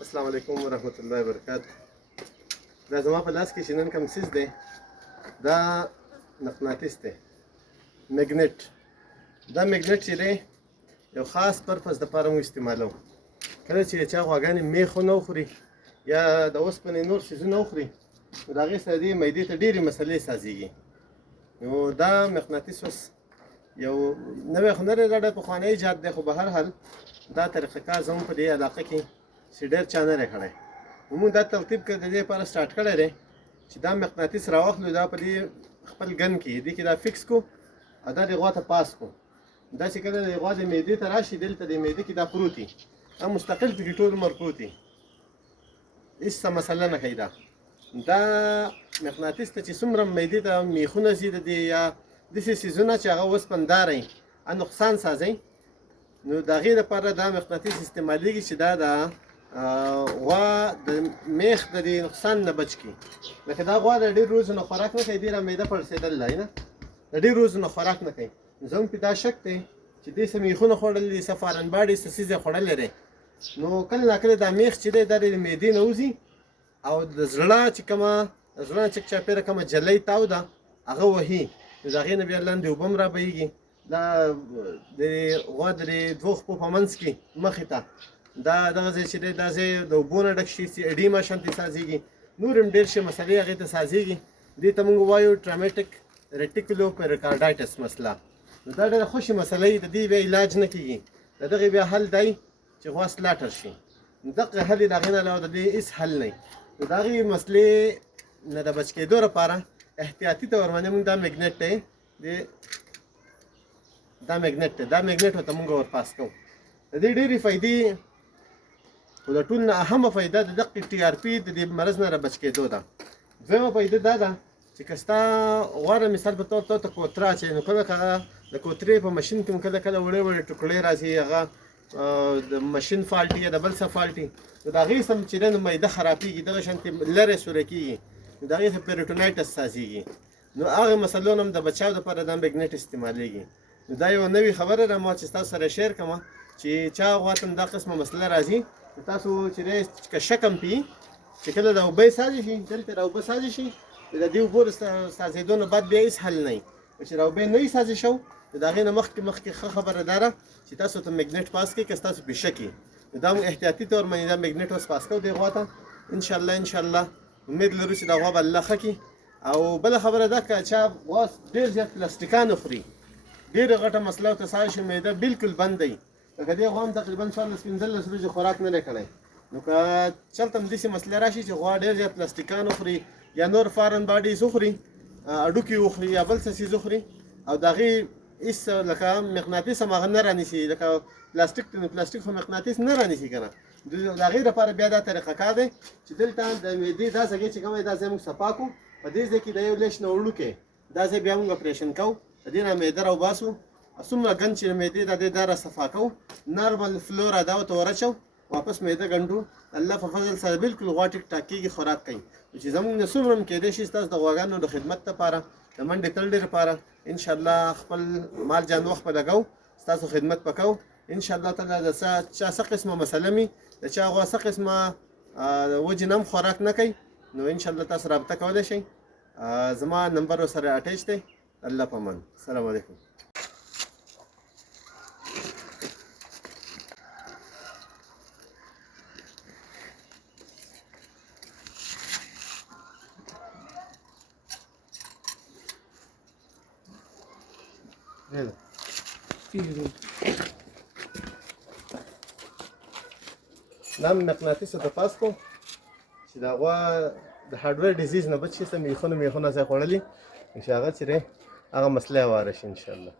السلام علیکم ورحمت الله وبرکاته. دا زما په لاس کې چې نن کوم څیز دی دا مقناطیس دی، میګنیټ. دا میګنیټ چې دی یو خاص پرپز دپاره مو استعمالوو. کله چې چا غواګانې میخ ونه وخوري یا د اوسپنې نور څیزونه وخوري نو د هغې سره دې معدې ته ډېرې مسلې سازېږي. نو دا مقناطیس اوس یو نوی خو نه دی، دا ډېر پخوانی ایجاد دی، خو به هر حال دا طریقه کار زموږ په دې علاقه کې چې ډېر چا نه دی کړی. نو موږ دا ترتیب د دې لپاره سټارټ کړی دی چې دا مقناطیس راواخلو، دا په دې خپل ګن کې دې کې دا فکس کو او دا دې غوا ته پاس کو. دا چې کله د غوا د معدې ته راشي دلته د معدې کې دا پروت وي، دا مستقل پکې ټول عمر پروت وي، هېڅ مسله نه کوي. دا مقناطیس ته چې څومره معدې ته میخونه ځي د دې یا داسې څیزونه چې هغه اوسپنداره وي نقصان سازي، نو د هغې لپاره دا مقناطیس استعمالیږي چې دا د غوا د میخ د دې نقصان نه بچ کړي. لکه دا غوا د ډېر روزو نه خوراک نه کوي، ډېره معده پړسېدل دی نه، د ډېر روزو نه خوراک نه کوي. زموږ پې دا شک دی چې دې څه میخونه خوړلي دي، څه فارنباډي څه څیز یې خوړلی دی، نو کله ناکله دا میخ چې دی دا د معدې نه وځي او د زړه چې کومه د زړه نه چاپېره کومه جلۍ تاو ده هغه وهي، نو د هغې نه بیا لاندې اوبه هم رابهیږي. دا د غوا د دوو خپو په منځ کې مخې ته دا دغه ځای چې دی دا ځای د اوبو نه ډک شي، اډیما شانتې سازېږي، نور هم ډېر شي مسلې هغې ته سازېږي. دې ته موږ وایو ټرامیټک ریټیکولو پیریکارډایټس مسله. نو دا ډېره خوشي مسله وي، د دې بیا علاج نه کېږي، د دغې بیا حل دی چې غوا سلاټر شي. نو دغه حل یې د هغې نه علاوه د دې هېڅ حل نه وي. نو د هغې مسلې نه د بچ کېدو لپاره احتیاطي طور باندې موږ دا میګنیټ دی دا میګنیټ دی، دا میګنیټ ورته موږ ورپاس کوو. د دې ډېرې فایدې، خو د ټول نه اهمه فایده د دقې ټي آر پي د دې مرض نه را بچ کېدو ده. دویمه فایده دا ده چې که ستا غوا د مثال په طور ته کوتره اچوي، نو کله که د کوترې په مشین کې کله کله وړې وړې ټوکړې راځي، هغه د مشین فالټي یا د بل څه فالټي، نو د هغې سم چې دی نو معده خرابېږي، دغه شانتې لرې سوری کېږي، نو د هغې څخه پیریټونایټس سازېږي. نو هغې مسلو نه هم د بچاو دپاره دا میګنیټ استعمالېږي. نو دا یوه نوې خبره ده ما چې تاسو سره شیر کړمه چې چا غوا ته دا قسمه مسله راځي، نو تاسو چې دی که شک هم پي چې کله د اوبه سازي شي، دلته د اوبه سازي شي، د دې اوبو د سازېدو نه بعد بیا هېڅ حل نه وي. چې د اوبه نه وي سازي شو، نو د هغې نه مخکې ښه خبره دا ده چې تاسو ته میګنیټ پاس کړئ که ستاسو پې شک وي. نو دا موږ احتیاطي طور باندې دا میګنیټ اوس پاس کوو دې غوا ته. انشاءالله امید لرو چې دا غوا به الله ښه کړي. او بله خبره ده که چا غوا ډېر زیات پلاستیکان وخوري، ډېره غټه مسله ورته سازي شي، معده بالکل بند دی، لکه دې غوا هم تقریبا 14-15 ورځې خوراک نه دی کړی. نو که چلته هم داسې مسله راشي چې غوا ډېر زیات پلاستیکان وخوري یا نور فارن باډیز وخوري، هډوکي وخوري یا بل څه څیز وخوري، او د هغې هېڅ لکه مقناطیس هم هغه نه رانیسي، لکه پلاستیک نو پلاستیک خو مقناطیس نه رانیسي که نه، د هغې لپاره بیا دا طریقه کار دی چې دلته د معدې دا ځای چې کوم دا ځای موږ صفا کړو، په دې ځای کې د یو لیش نه وړوکی دا ځای بیا موږ اپریشن کوو، د دې نه معده راوباسو، څومره ګند چې معدې دا دی دا را صفا کوو، نارمل فلورا دا ورته ور اچوو، واپس معده ګنډو، الله په فضل سره بالکل غوا ټیک ټاک کېږي، خوراک کوي. چې زموږ نه څومره هم کېدای شي ستاسو د غواګانو د خدمت لپاره، د منډې تلډې لپاره انشاءالله خپل مال جان وخت به لګوو، ستاسو خدمت به کوو انشاءالله تعالی. د چا څه قسمه مسله وي، د چا غوا څه قسمه وجې نه هم خوراک نه کوي، نو انشاءالله تاسو رابطه کولی شئ. زما نمبر ورسره اټیچ دی. الله په امان. السلام علیکم. دا مقناطیس ته پاس کو چې د غوا د هارډویر ډیزیز نه بچ شي، څه میخونه ځای خوړلي چې هغه چې دی هغه مسله هواره شي انشاءالله.